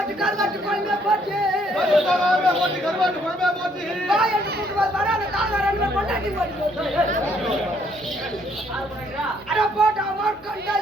போட்டு கருவாட்டு குழம்பே போட்டு கருவாட்டு குழம்பே போட்டு வாயட்டு கூட்டு வராத தாங்க ரெண்டு பொண்டாட்டி போட்டு அட போட்டா மார்க்கண்டா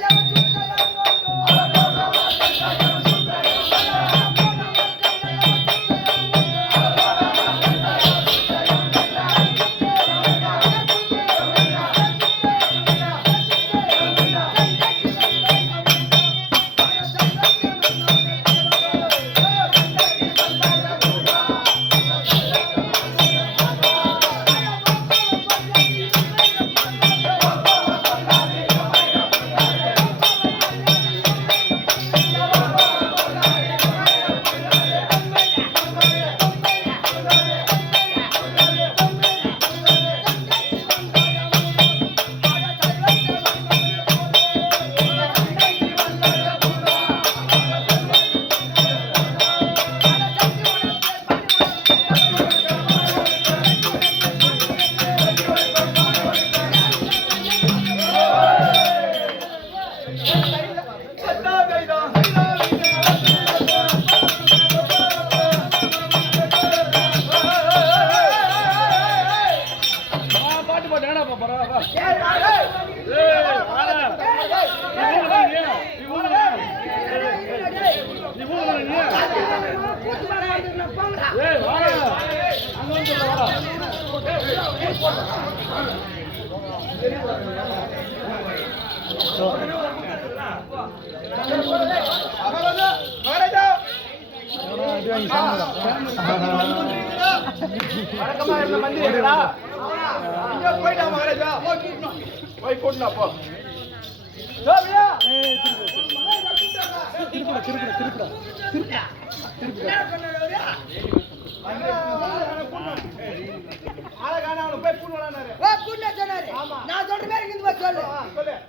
நான் சொல்ற மாதிரி இங்க சொல்லு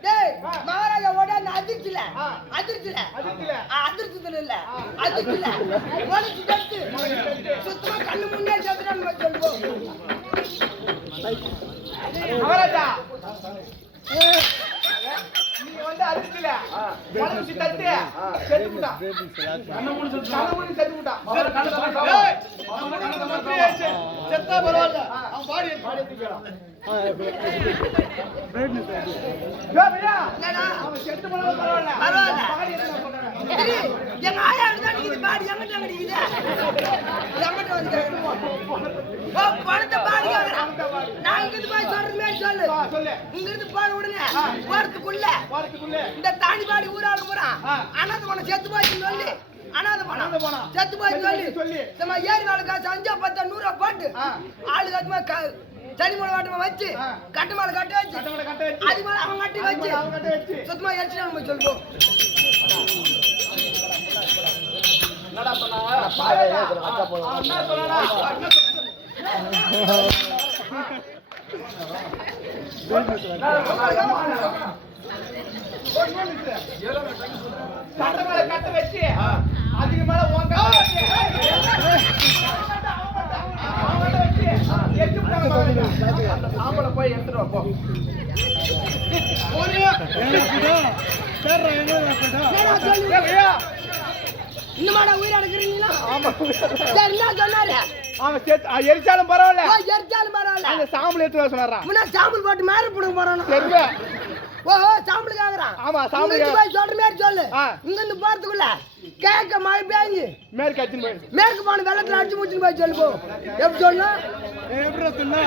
டேய் மகாராஜா ஓட அந்த அதிர்ச்சில இல்ல ஓடிச்சு தட்டு சுத்தமா கண்ணு முன்னே செத்துறான்னு சொல்லுவோம் மகாராஜா நீ வந்து அதிர்ச்சில ஓடிச்சு தட்டு செத்துடா கண்ணு முன்னு செத்துடா செத்தா பரவாயில்ல அவன் பாடி தூக்கலாம் எங்க ஆயா பாடி எங்கிட்ட அடிக்குது எங்கிட்ட வந்து பணத்தை பாடி நான் இங்கிருந்து போய் சொல்றதுமே சொல்லு இங்கிருந்து போன உடனே போறதுக்குள்ள இந்த தாண்டி பாடி ஊராட போறான் அனாத பணம் செத்து போய் சொல்லி அனாத பணம் செத்து போய் சொல்லி நம்ம ஏரி வேலை காசு 5 10 100 போட்டு ஆளு கட்டுமா சனி மூணு வாட்டமா வச்சு கட்டு மேல கட்ட வச்சு அது மேல அவன் கட்டி வச்சு சுத்தமா எரிச்சு நம்ம சொல்லுவோம் என்னடா சொன்னா என்ன சொன்னா கட்ட வச்சு அதுக்கு மேல போய் எடுத்துட்டு இன்னும் உயிர் எடுக்கிறீங்களா எரிச்சாலும் பரவாயில்ல அந்த சாம்பல் எடுத்து சொன்னாரா சாம்பல் போட்டு மேல போடுங்க போறான் தெரியுங்க ஓ சாம்பல் கேக்குறான் ஆமா சாம்பல் போய் சொல்ற மாதிரி சொல்லு இங்க இருந்து போறதுக்குள்ள கேக்க மழை பேஞ்சு மேற்கு அடிச்சு போய் மேற்கு போன வெள்ளத்துல அடிச்சு முடிச்சு போய் சொல்லு போ எப்படி சொல்லு எப்படி சொன்னா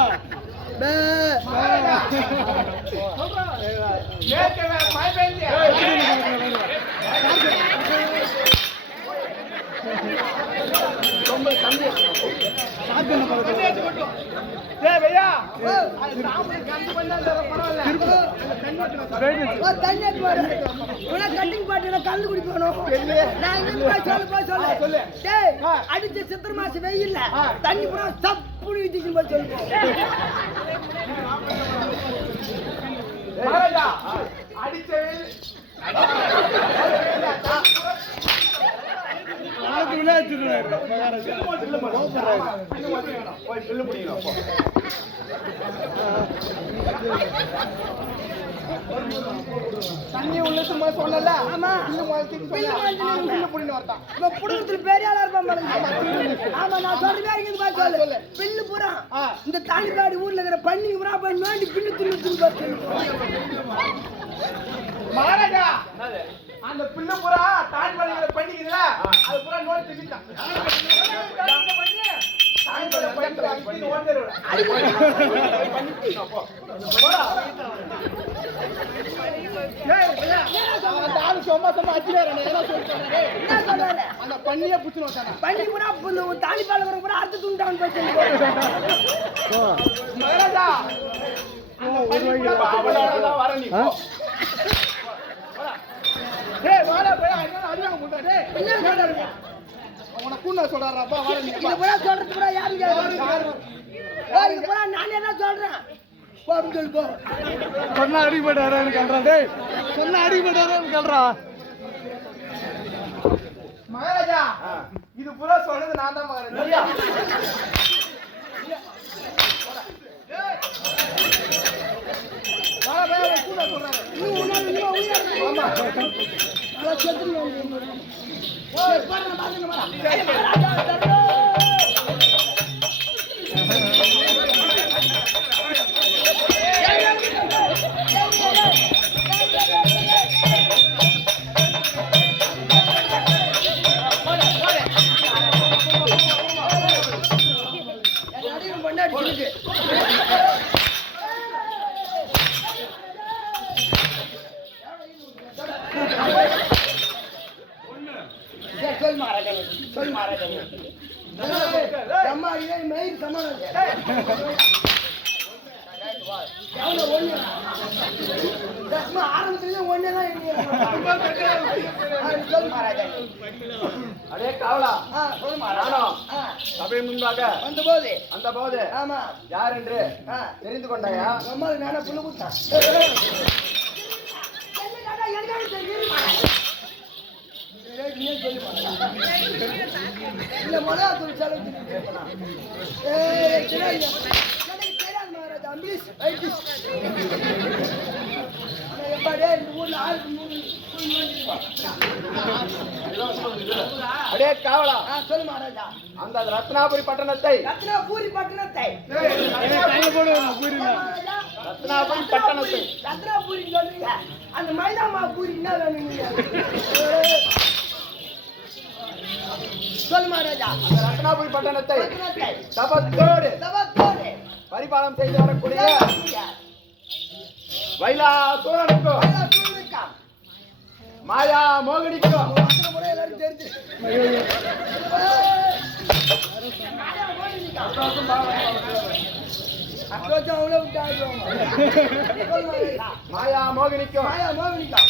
மழை பெய்ஞ்சு கல்லு குடிக்கணும் அடிச்ச சித்திர மாசம் வெயில்ல தண்ணி பூரா சப்புனு வீட்டுக்கு போய் சொல்லுவோம் அடிச்ச தண்ணி உள்ள சும்மா சொன்னல ஆமா பில்லு முதல்ல பில்லு புடின்னு வரதான் இப்ப புடுறதுல பெரிய ஆளா இருப்பான் பாருங்க. ஆமா நான் சொல்றதே இருக்குது பாரு சொல்லு. பில்லு பூரா இந்த தாண்டிபாடி ஊர்ல இருக்கிற பன்னிங்க பூரா போய் நோண்டி பில்லு தின்னு பாரு. மகாராஜா அந்த பில்லு பூரா தாண்டி பண்ணிக்கிற பண்ணிக்குதுல அது பூரா நோய் திட்டான் அந்த பண்ணியே புடிச்சு பன்னி பூரா தாண்டிபாடு வர பூரா அறுத்து துண்டான் போய் மகாராஜா அவனோட வர நீ டேய் வாடா போய் அங்க அடிவாங்க முட்டாடே என்ன சொல்றீங்க? அவன கூண்ண சொல்றாரப்பா வாடா நீ இது பூரா சொல்றது பூரா யாரு கேக்குறாங்க? ஓய் இது பூரா நான் என்ன சொல்றேன்? போம் சொல்லு போ. சொன்ன அடிபடாரன்னு சொல்றான் டேய் சொன்ன அடிபடாரன்னு சொல்றான் மகாராஜா இது பூரா சொல்றது நான் தான் மகாராஜா வாடா போய் கூண்ண சொல்றாரு இன்னும் உயிரா இருக்கு. ஆமா நல்லா செத்துறீங்க. ஓய் பாருங்க பாருங்க மகாராஜா தரோ. சொல் மகாராஜா அம்மா இதே மயிர் சமாளம் ஆரம்பத்திலே ஒன்னேதான் சொல் மகாராஜா. அடே காவலா சொல் மகாராஜா. சபை முன்பாக அந்த போது ஆமா யார் என்று தெரிந்து கொண்டாயா அம்மாவுக்கு நானே புண்ணு கொடுத்தான். இல்ல மொழா தொழிற்சாலை தெரியாது மகாராஜா. அம்பீஷ் எப்பாடே இந்த ஊர்ல அடே காவலா சொல்லு மகாராஜா. அந்த ரத்னாபுரி பட்டணத்தை ரத்னாபுரி பட்டணத்தை ரத்னாபுரி பட்டணத்தை ரத்னாபுரி சொல்றீங்க. அந்த மைதாமா பூரி என்ன வேணுங்க? சொல்லு மகாராஜா. அந்த ரத்னாபுரி பட்டணத்தை பட்டணத்தை தபத்தோடு தவத்தோடு பரிபாலனம் செய்து வரக்கூடிய வைலாசூரனுக்கும் மாயா மோகினிக்கும் எல்லாரும் தெரிஞ்சு அப்புறம் அவ்வளோ மாயா மோகினிக்கும் மாயா மோகினிக்கா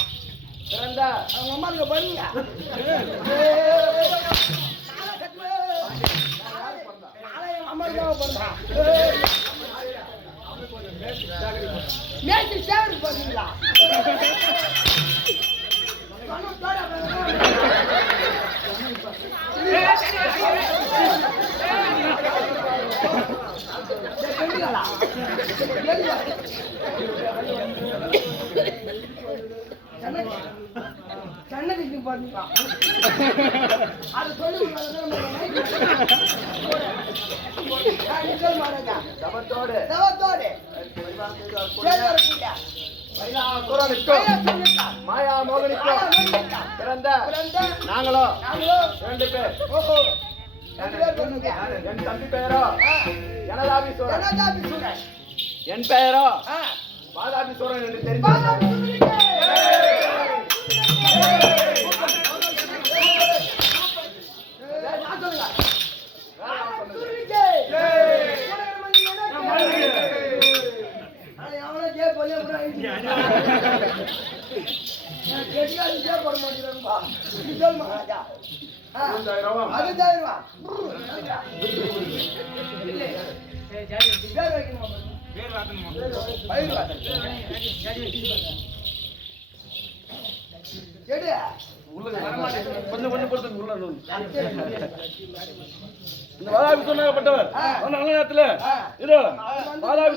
பிறந்த அவங்க அம்மாவுக்கு பண்ணுங்க. மேய்ச்சி சேவரி போறீங்களா? கண்ணடிக்கு போறீங்களா? அது சொல்லுங்க தபத்தோடு தவத்தோடு வைலாசூரனுக்கும் மாயா மோகினிக்கும் பிறந்த நாங்களோ 2 பேர் என் தம்பி பெயரோ ஜனதாபிசூரன் என் பெயரோ வாதாபிசூரன் என்று தெரிந்து கொஞ்சம் கொஞ்சம் பொறுத்து உள்ள இந்த வாதாபி சொன்னாகப்பட்டவர் நல்ல நேரத்துல இதோ வாதாபி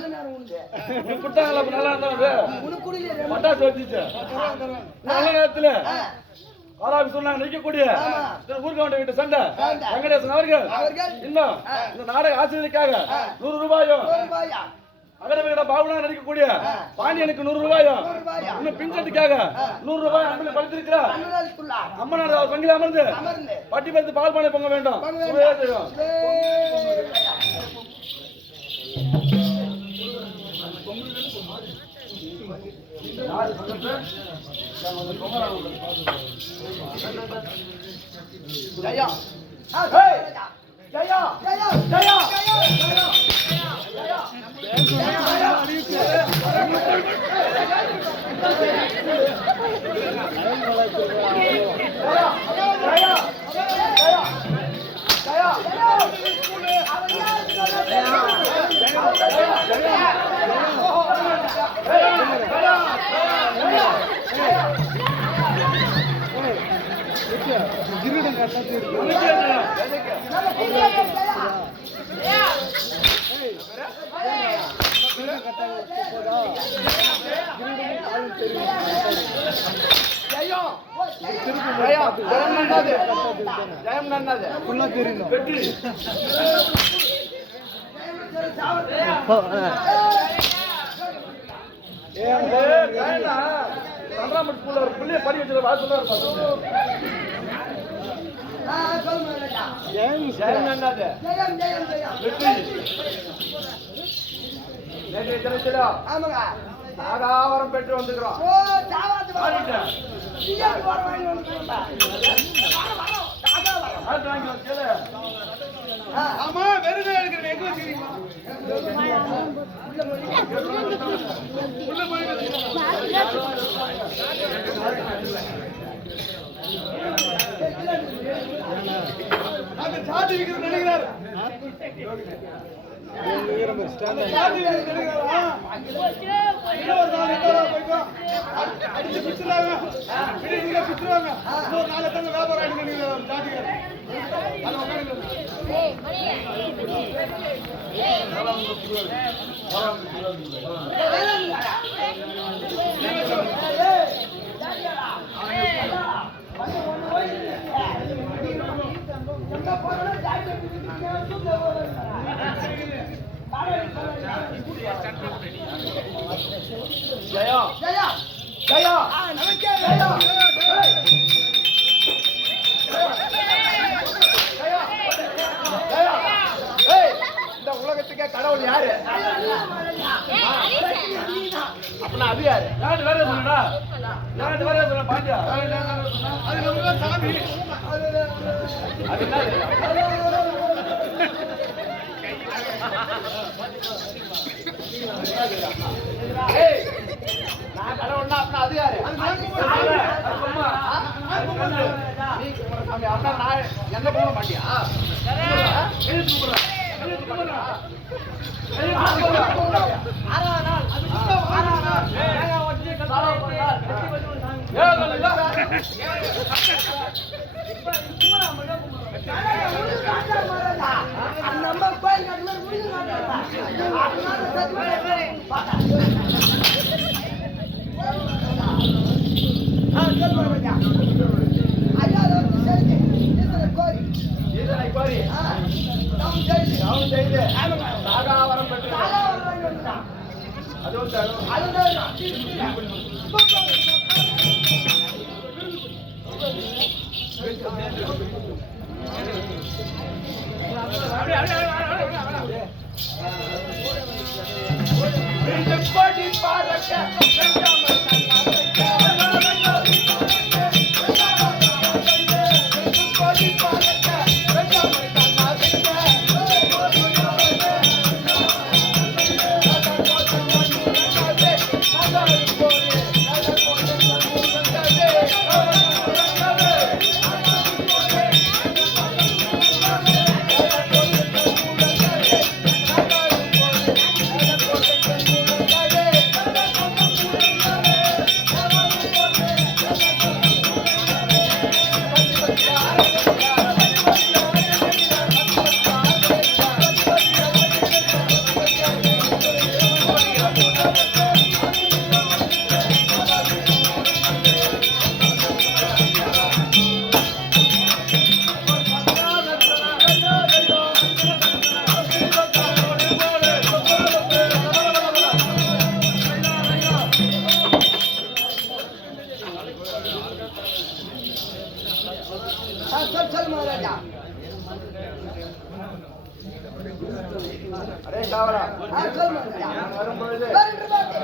கொடுத்தாங்களா நல்லா இருந்தா பட்டாசு வச்சுச்சு நல்ல நேரத்துல வாதாபி சொன்னாங்க நிற்கக்கூடிய ஊர்கவுண்ட வீட்டு சண்டை வெங்கடேசன் அவர்கள் இன்னும் இந்த நாடக ஆசிரியருக்காக 100 ரூபாயும் அகடவிகட பாபுனா நடிக்கக்கூடிய பாண்டியனுக்கு 100 ரூபாயும் இன்னும் பின்சட்டுக்காக 100 ரூபாய் அன்பளி படுத்திருக்கிறார் அம்மனார் பங்கில் அமர்ந்து பட்டி படுத்து பால் பானை பொங்க வேண்டும் ஜெயா ஜெயா ஜெயா ஜெயா ஜெயம் நன்னது பிள்ளைய படி வச்சு ஜெயம் நன்னது ஆகாவரம் பெற்று வந்துக்கிறோம் ஆமா வெறுங்க இருக்கிற எங்க வச்சிருக்கீங்க அந்த சாதி விக்கிற நினைக்கிறார் அடிச்சு பிடிச்சிருவாங்க பிடிச்சிருவாங்க இன்னொரு 4 தங்க வியாபாரம் ஆயிடுங்க ஜெயா ஜெயா ஜெயா நமக்கே ஜெயா இந்த உலகத்துக்கே கடவுள் யாரு? அப்படின்னா அது யாரு? வேற சொல்லுடா வேற சொல்ல பாண்டியா அது நம்ம சாமி அது நான் கடவுள்னா அப்படின்னா அது யாரு? அப்படின்னா நான் எந்த போக மாட்டியா? நம்ம கோயில் நாகாவரம் பெற்று அடே தாவரா சொல்லுங்க மகாராஜா. நான் வரும்பொழுது வருகின்ற போது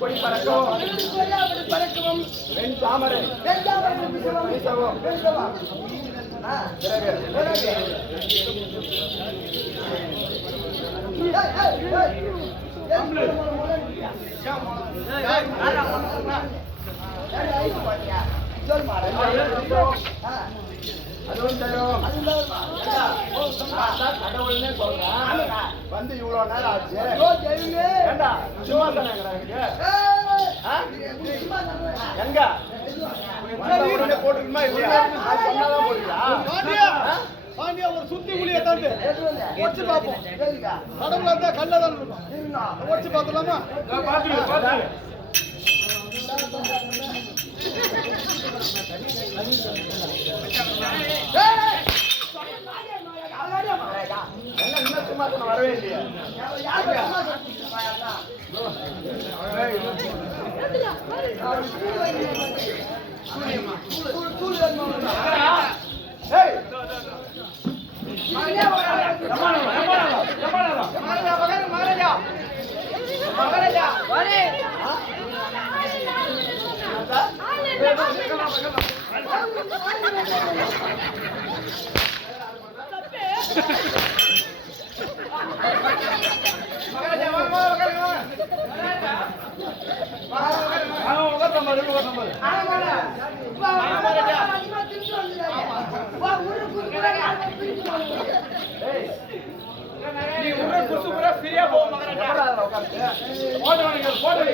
கொடி பறக்கவும் அப்படி பறக்கவும் வெண் தாமரை வெள்ளாமல் வீசவும் வீசவும் வீசவும். பிறகு அதுவும் தரும் கடவுள்னே சொல்றேன் வந்து இவ்வளவு நேரம் ஆச்சு ஏண்டா சும்மாசனம் எங்க உடனே போட்டுருமா இல்லையா சொன்னாதான் போட்டுக்கா பாண்டியா ஒரு சுத்தி குழியை தாண்டு வச்சு பார்ப்போம். கடவுளா இருந்தா கல்ல தான் இருக்கும். வச்சு பார்த்துலாமா? இன்னும் சும்மாசனம் வரவே இல்லையா நீ உள்ள குசு பூரா ஃப்ரீயா போக மகராஜா. போடு.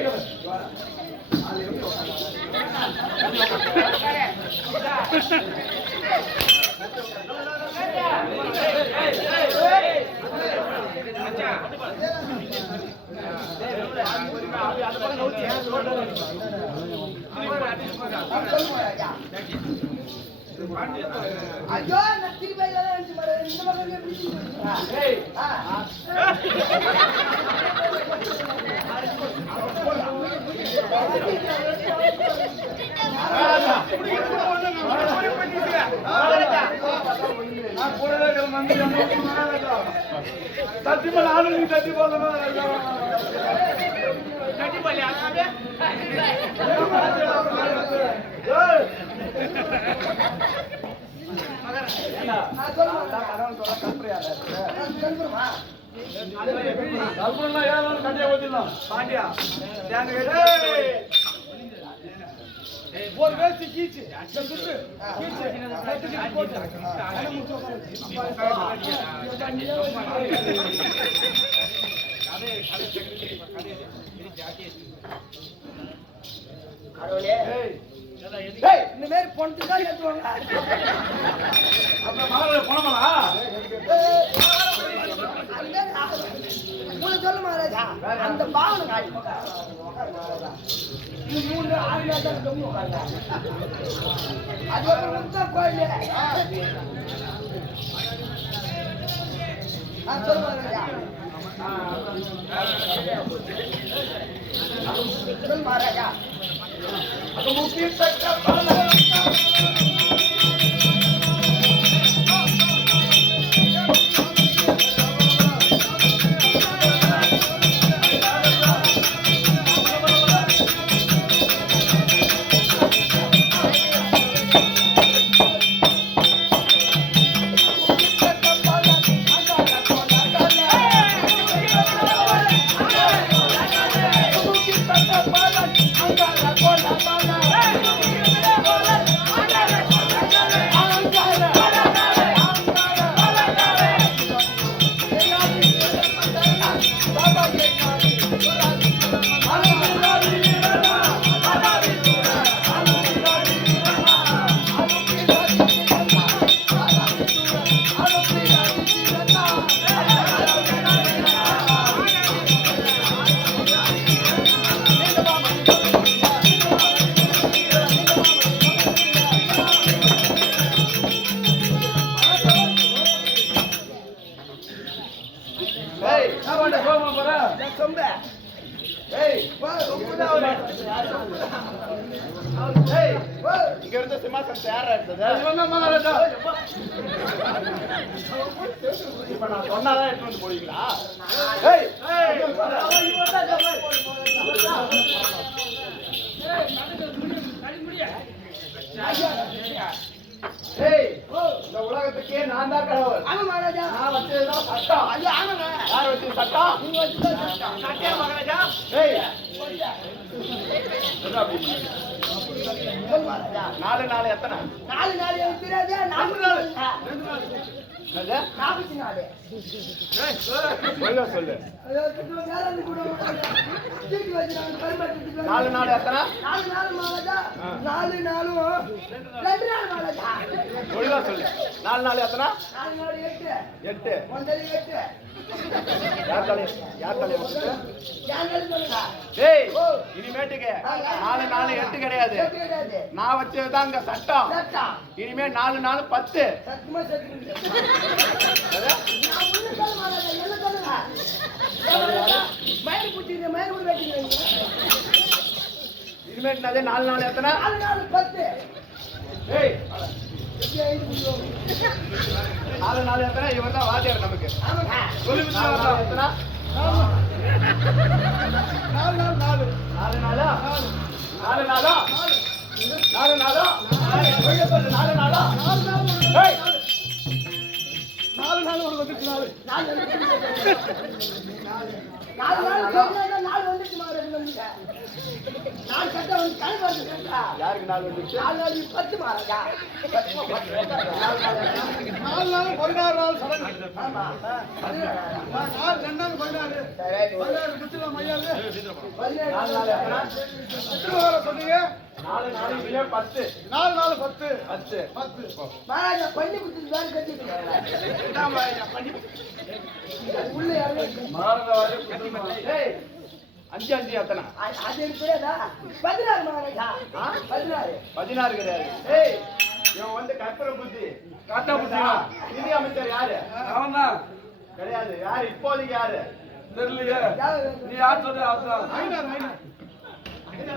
ஐயோ நான் திருப்பி இந்த பக்கம் சத்தியமா நானும் நீ தட்டி போகணும். கட்டியா ஓட்டிடலாம். பாண்டியா ஒரு வேஸ்ட் கீச்சு சுத்து கீச்சு போட்டு இந்த மாதிரி பொண்ணு தான் ஏற்றுவாங்க. அப்புறம் மகள போனோமா உங்களை சொல்ல மகாராஜா அந்த பாவனை காய் மூணு 6 நாள் தான் ரொம்ப அதுக்கப்புறம் முத்தா கோயில் சொல்ல மகாராஜா சொல்ல மகாராஜா அது முக்கிய சொம்ப ஏய், இங்க இருந்த சிம்மாசனத்தை யாரா எடுத்தது? இவன்தான் மகாராஜா. இப்ப நான் சொன்னாதான் எடுத்து வந்து போடுவீங்களா? ஏய், ஏய், இந்த உலகத்துக்கே நான் தான் கடவுள். ஆமா மகாராஜா. நான் வச்சதுதான் சட்டம். ஐயோ ஆமாங்க. யார் வச்சது சட்டம்? நீங்க வச்சுதான் சட்டம். சட்டையா மகாராஜா? ஏய், என்ன அப்படி பண்ணீங்க? சொல் மகாராஜா. 4 நாள் எத்தனை? 4 நாள் எனக்கு தெரியாது. 40 நாள். என்னது? 44. ஒழுங்கா சொல்லு. ஐயோ கிட்ட வேற வந்து கூட தூக்கி வச்சிராங்க பரிமாற்றிட்டு. 4 நாள் எத்தனை? 4 நாள் மகாராஜா. 4 நாளும் 2 நாள் மகாராஜா. ஒழுங்கா சொல்லு. 4 நாள் எத்தனை? 4 நாள் 8. 8. ஒன்றரை 8. யார் தலையை வச்சுட்டு? யாங்கல் சொல்லுங்க. டேய், இனிமேட்டுக்கு 4 நாள் 8 கிடையாது. கிடையாது. நான் வச்சதுதான் இங்க சட்டம். சட்டம். இனிமே 4 நாள் 10. சத்தியமா சத்தியம். நான் உள்ள சொல்ல மாட்டேன். என்ன சொல்லுங்க? மயிறு குட்டிங்க மயிறு கூட வெட்டிங்க. இனிமேட்டு 4 நாள் எத்தனை? 4 நாள் 10. ஏய், எப்படி ஐந்து முடியும்? 4 நாள் எத்தனை? இவன் தான் வாத்தியார் நமக்கு. ஆமாங்க. சொல்லு 4 நாள் எத்தனை? 4 நாள் 4. 4 நாளா? 4 நாளா? 4 நாளா? ஒழுங்கா சொல்லு. 4 நாளா? ஏய், 4 நாள் ஒரு வந்துச்சு 4. 4 நாள் சொன்னா 4 வந்துச்சு மாறாங்க. 4 சட்டம் வந்து கணக்கு வந்துட்டா. யாருக்கு 4 வந்துச்சு? 4 நாள் 10 மாறாங்க. 4 நாள் 16 நாள் சடங்கு. ஆமா. 4 2 16. சரி. 16 குச்சில மையாது. 4 நாள் எத்தனை? திருவார சொன்னீங்க. 4 நாள் இனிமே 10. 4 நாள் 10. 10. 10. மகாராஜா பண்ணி குடுத்து வேற கட்டிட்டு உள்ள யாரும் மகாராஜா வாரி குடும்பம். ஏய், 5 5 எத்தனை? அது எனக்கு தெரியாதா? 16 மகாராஜா. 16. 16 கிடையாது. ஏய், இவன் வந்து கற்பூர புத்தி. காட்டா புத்தியா? நிதி அமைச்சர் யாரு? அவன்தான். கிடையாது. யாரு இப்போதைக்கு யாரு? தெரியலையே. நீ யார் சொல்ற அவர்தான். ஐநார் ஐநார்.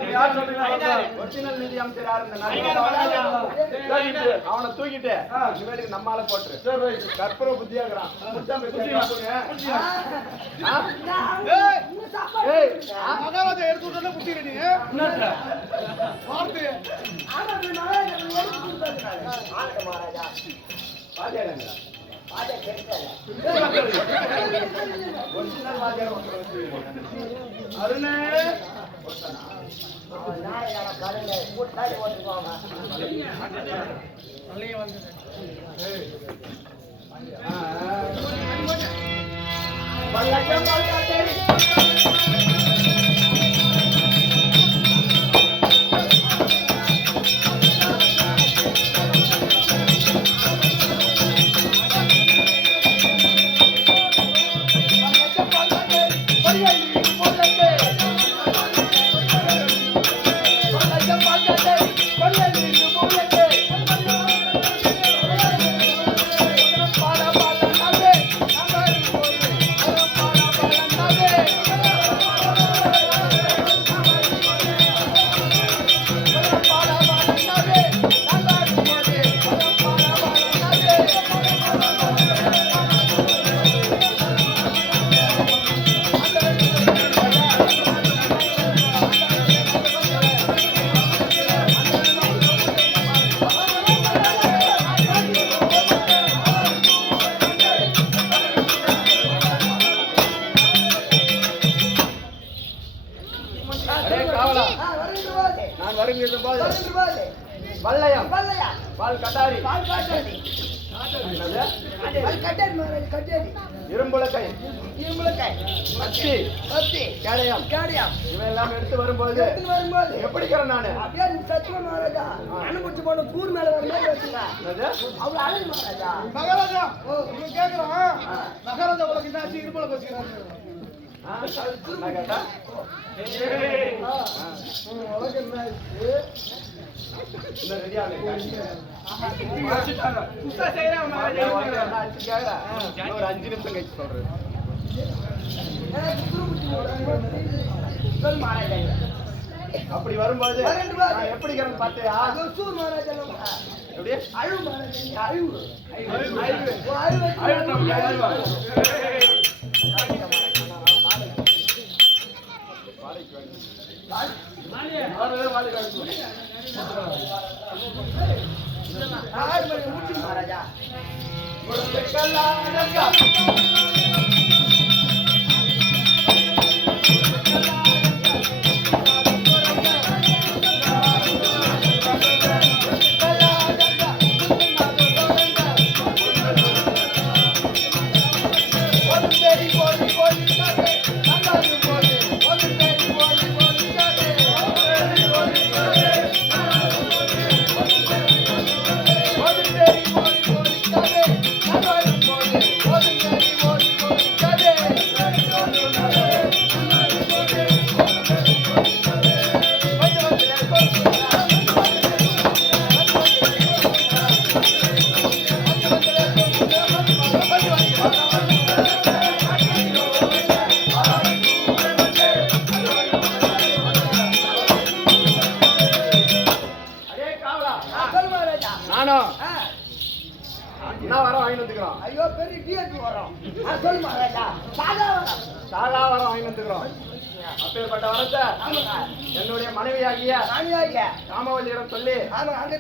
நீ யார் சொல்றீங்க அவர்தான். ஒரிஜினல் நிதி அமைச்சர் யாரு? இந்த நாட்டுல? தூக்கிட்டு. அவனை தூக்கிட்டு ஆ. இனிமேட்டுக்கு நம்மால போட்டுரு. சரி, ரைட். கற்பூர புத்தியா இருக்கிறான். புத்தம் புத்தியா. புத்தியா. ஆ? ஏய், இன்னும் சாப்பாடு ஏய், கொடுங்க. மகாராஜா எடுத்து விட்டா புத்தி ரெடி. என்னத்த? வார்த்தை. ஆமா, இப்ப மகாராஜா எடுத்து கொடுத்தாரு. ஆளுங்க மகாராஜா. வாத்தியாருங்க. பாஜா கேட்கல. ஒரிஜினல் வாத்தியார் ஒருத்தர் வச்சிருக்கீங்க. அருணே. அவன் நாயகன கடையில கூட்டாளி ஓட்டுக்குவாங்க. பல்லக்கம் பல்லக்கம். நான் வருகின்ற போது வல்லையம் வால் கட்டாரி இரும்புலக்கை அச்சி கேடயம் இவையெல்லாம் எடுத்து வரும்போது எப்படிக்கிறேன் நானு மகாராஜா இவன் கேக்குறான். மகாராஜா உனக்கு என்ன ஆச்சு? இருமலை பேசுகிறாரு. என்ன கேட்டா இன்னும் ரெடியா அடிச்சிட்டாங்க. ஒரு 5 நிமிஷம் கழிச்சு சொல்றேன். அப்படி வரும்போது வரண்டு பாரு. நான் எப்படி இருக்கிறேன்னு பார்த்தியா? அதோ சூர் மகாராஜா நம்ம. எப்படி? அழிவு மகாராஜா, நீ அழிவு. அழிவு. உன் அழிவை அழுத்தம் அழுவா ஆறு மணி முடிச்சு மகாராஜா. அடே காவலா, சொல் மகாராஜா. நானும் ஆ, என்ன வரம் வாங்கி வந்துக்கிறோம்? ஐயோ பெரிய டிஎஸ்பி வரோம். சொல் மகாராஜா. சாதா வரோம். சாகா வரம் வாங்கி வந்துக்கிறோம். அப்பேற்பட்ட வரத்தை ஆமாங்க. என்னுடைய மனைவியாகிய ராணியாகிய. காமவல்லியிடம் சொல்லி ஆமாங்க, அங்க